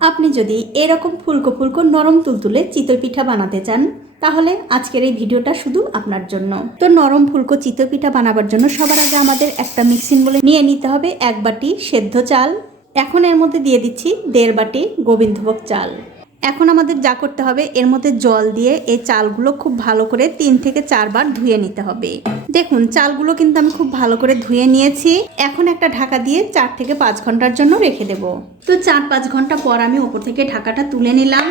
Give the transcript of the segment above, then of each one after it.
আপনি যদি এরকম ফুলকো ফুলকো নরম তুলতুলে চিতই পিঠা বানাতে চান, তাহলে আজকের এই ভিডিওটা শুধু আপনার জন্য। তো নরম ফুলকো চিতই পিঠা বানাবার জন্য সবার আগে আমাদের একটা মিক্সিং বলে নিয়ে নিতে হবে এক বাটি সেদ্ধ চাল। এখন এর মধ্যে দিয়ে দিচ্ছি দেড় বাটি গোবিন্দভোগ চাল। এখন আমাদের যা করতে হবে, এর মধ্যে জল দিয়ে এই চালগুলো খুব ভালো করে তিন থেকে চারবার ধুয়ে নিতে হবে। দেখুন, চালগুলো কিন্তু আমি খুব ভালো করে ধুয়ে নিয়েছি। এখন একটা ঢাকা দিয়ে চার থেকে পাঁচ ঘণ্টার জন্য রেখে দেব। তো চার পাঁচ ঘণ্টা পর আমি ওপর থেকে ঢাকাটা তুলে নিলাম।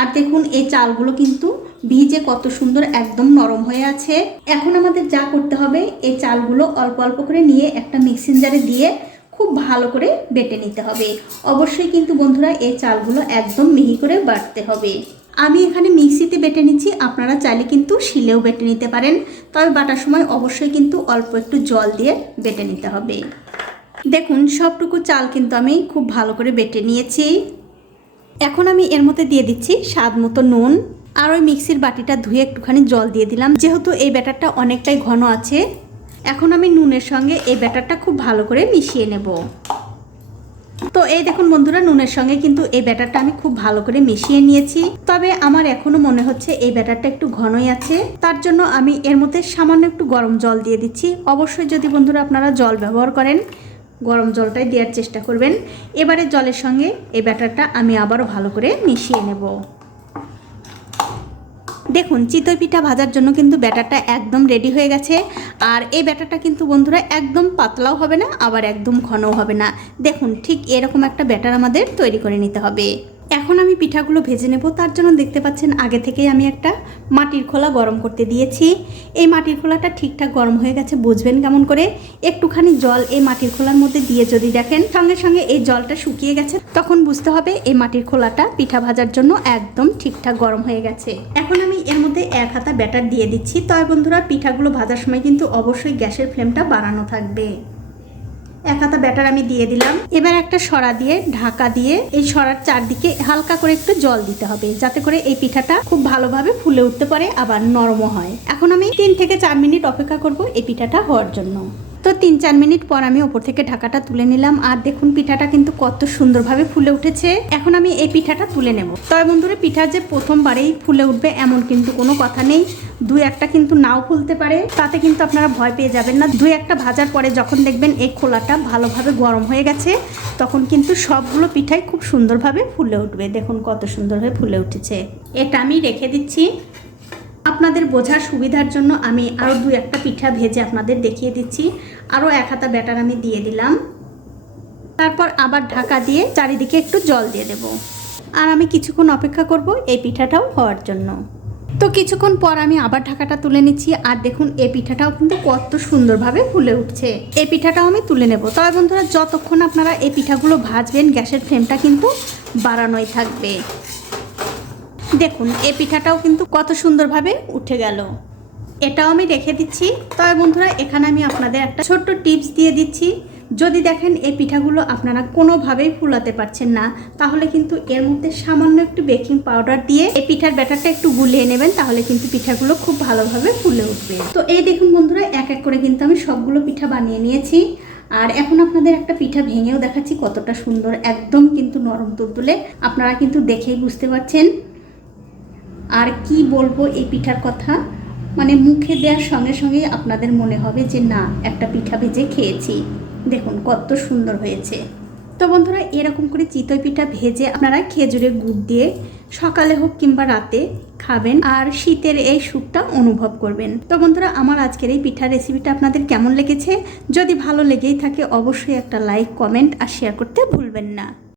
আর দেখুন, এই চালগুলো কিন্তু ভিজে কত সুন্দর একদম নরম হয়ে আছে। এখন আমাদের যা করতে হবে, এই চালগুলো অল্প অল্প করে নিয়ে একটা মিক্সিং জারে দিয়ে খুব ভালো করে বেটে নিতে হবে। অবশ্যই কিন্তু বন্ধুরা এই চালগুলো একদম মিহি করে বাটতে হবে। আমি এখানে মিক্সিতে বেটে নিচ্ছি, আপনারা চাইলে কিন্তু শিলেও বেটে নিতে পারেন। তবে বাটার সময় অবশ্যই কিন্তু অল্প একটু জল দিয়ে বেটে নিতে হবে। দেখুন, সবটুকু চাল কিন্তু আমি খুব ভালো করে বেটে নিয়েছি। এখন আমি এর মধ্যে দিয়ে দিচ্ছি স্বাদ মতো নুন। আর ওই মিক্সির বাটিটা ধুয়ে একটুখানি জল দিয়ে দিলাম। যেহেতু এই ব্যাটারটা অনেকটাই ঘন আছে এখন আমি নুনের সঙ্গে এই ব্যাটারটা খুব ভালো করে মিশিয়ে নেব। তো এই দেখুন বন্ধুরা, নুনের সঙ্গে কিন্তু এই ব্যাটারটা আমি খুব ভালো করে মিশিয়ে নিয়েছি। তবে আমার এখনও মনে হচ্ছে এই ব্যাটারটা একটু ঘনই আছে। তার জন্য আমি এর মধ্যে সামান্য একটু গরম জল দিয়ে দিচ্ছি। অবশ্যই যদি বন্ধুরা আপনারা জল ব্যবহার করেন, গরম জলটাই দেওয়ার চেষ্টা করবেন। এবারে জলের সঙ্গে এই ব্যাটারটা আমি আবারও ভালো করে মিশিয়ে নেব। দেখুন, চিতই পিঠা ভাজার জন্য কিন্তু ব্যাটারটা একদম রেডি হয়ে গেছে। আর এই ব্যাটারটা কিন্তু বন্ধুরা একদম পাতলাও হবে না, আবার একদম ঘনও হবে না। দেখুন, ঠিক এরকম একটা ব্যাটার আমাদের তৈরি করে নিতে হবে। এখন আমি পিঠাগুলো ভেজে নেব, তার জন্য দেখতে পাচ্ছেন আগে থেকেই আমি একটা মাটির খোলা গরম করতে দিয়েছি। এই মাটির খোলাটা ঠিকঠাক গরম হয়ে গেছে, বুঝবেন কেমন করে। একটুখানি জল এই মাটির খোলার মধ্যে দিয়ে যদি দেখেন, সঙ্গে সঙ্গে এই জলটা শুকিয়ে গেছে, তখন বুঝতে হবে এই মাটির খোলাটা পিঠা ভাজার জন্য একদম ঠিকঠাক গরম হয়ে গেছে। এখন আমি এর মধ্যে এক হাতা ব্যাটার দিয়ে দিচ্ছি। তবে বন্ধুরা, পিঠাগুলো ভাজার সময় কিন্তু অবশ্যই গ্যাসের ফ্লেমটা বাড়ানো থাকবে। এক হাতা ব্যাটার আমি দিয়ে দিলাম। এবার একটা সরা দিয়ে, ঢাকা দিয়ে এই সরার চারদিকে হালকা করে একটু জল দিতে হবে, যাতে করে এই পিঠাটা খুব ভালোভাবে ফুলে উঠতে পারে, আবার নরমও হয়। এখন আমি তিন থেকে চার মিনিট অপেক্ষা করব এই পিঠাটা হওয়ার জন্য। তো তিন চার মিনিট পর আমি ওপর থেকে ঢাকাটা তুলে নিলাম। আর দেখুন, পিঠাটা কিন্তু কত সুন্দরভাবে ফুলে উঠেছে। এখন আমি এই পিঠাটা তুলে নেব। তবে বন্ধুরা, পিঠা যে প্রথমবারেই ফুলে উঠবে এমন কিন্তু কোনো কথা নেই। দুই একটা কিন্তু নাও ফুলতে পারে। তাতে কিন্তু আপনারা ভয় পেয়ে যাবেন না। দুই একটা ভাজার পরে যখন দেখবেন এই খোলাটা ভালোভাবে গরম হয়ে গেছে, তখন কিন্তু সবগুলো পিঠাই খুব সুন্দরভাবে ফুলে উঠবে। দেখুন, কত সুন্দরভাবে ফুলে উঠেছে। এটা আমি রেখে দিচ্ছি। আপনাদের বোঝার সুবিধার জন্য আমি আরও দু একটা পিঠা ভেজে আপনাদের দেখিয়ে দিচ্ছি। আরও এক হাতা ব্যাটার আমি দিয়ে দিলাম। তারপর আবার ঢাকা দিয়ে চারিদিকে একটু জল দিয়ে দেব। আর আমি কিছুক্ষণ অপেক্ষা করব এই পিঠাটাও হওয়ার জন্য। তো কিছুক্ষণ পর আমি আবার ঢাকাটা তুলে নিচ্ছি। আর দেখুন, এই পিঠাটাও কিন্তু কত সুন্দরভাবে ফুলে উঠছে। এই পিঠাটাও আমি তুলে নেব। তবে বন্ধুরা, যতক্ষণ আপনারা এই পিঠাগুলো ভাজবেন, গ্যাসের ফ্লেমটা কিন্তু বাড়ানোই থাকবে। দেখুন এই পিঠাটাও কিন্তু কত সুন্দরভাবে উঠে গেল। এটাও আমি রেখে দিচ্ছি। তবে বন্ধুরা, এখানে আমি আপনাদের একটা ছোট্ট টিপস দিয়ে দিচ্ছি। যদি দেখেন এই পিঠাগুলো আপনারা কোনোভাবেই ফুলাতে পারছেন না, তাহলে কিন্তু এর মধ্যে সামান্য একটু বেকিং পাউডার দিয়ে এই পিঠার ব্যাটারটা একটু গুলিয়ে নেবেন, তাহলে কিন্তু পিঠাগুলো খুব ভালোভাবে ফুলে উঠবে। তো এই দেখুন বন্ধুরা, এক এক করে কিন্তু আমি সবগুলো পিঠা বানিয়ে নিয়েছি। আর এখন আপনাদের একটা পিঠা ভেঙেও দেখাচ্ছি কতটা সুন্দর, একদম কিন্তু নরম তুলতুলে। আপনারা কিন্তু দেখেই বুঝতে পারছেন। আর কি বলব এই পিঠার কথা? মানে মুখে দেওয়ার সঙ্গে সঙ্গে আপনাদের মনে হবে যে না, একটা পিঠা ভেজে খেয়েছি। দেখুন, কত সুন্দর হয়েছে। তো বন্ধুরা, এরকম করে চিতই পিঠা ভেজে আপনারা খেজুরের গুড় দিয়ে সকালে হোক কিংবা রাতে খাবেন আর শীতের এই সুখটা অনুভব করবেন। তো বন্ধুরা, আমার আজকের এই পিঠার রেসিপিটা আপনাদের কেমন লেগেছে? যদি ভালো লেগেই থাকে, অবশ্যই একটা লাইক কমেন্ট আর শেয়ার করতে ভুলবেন না।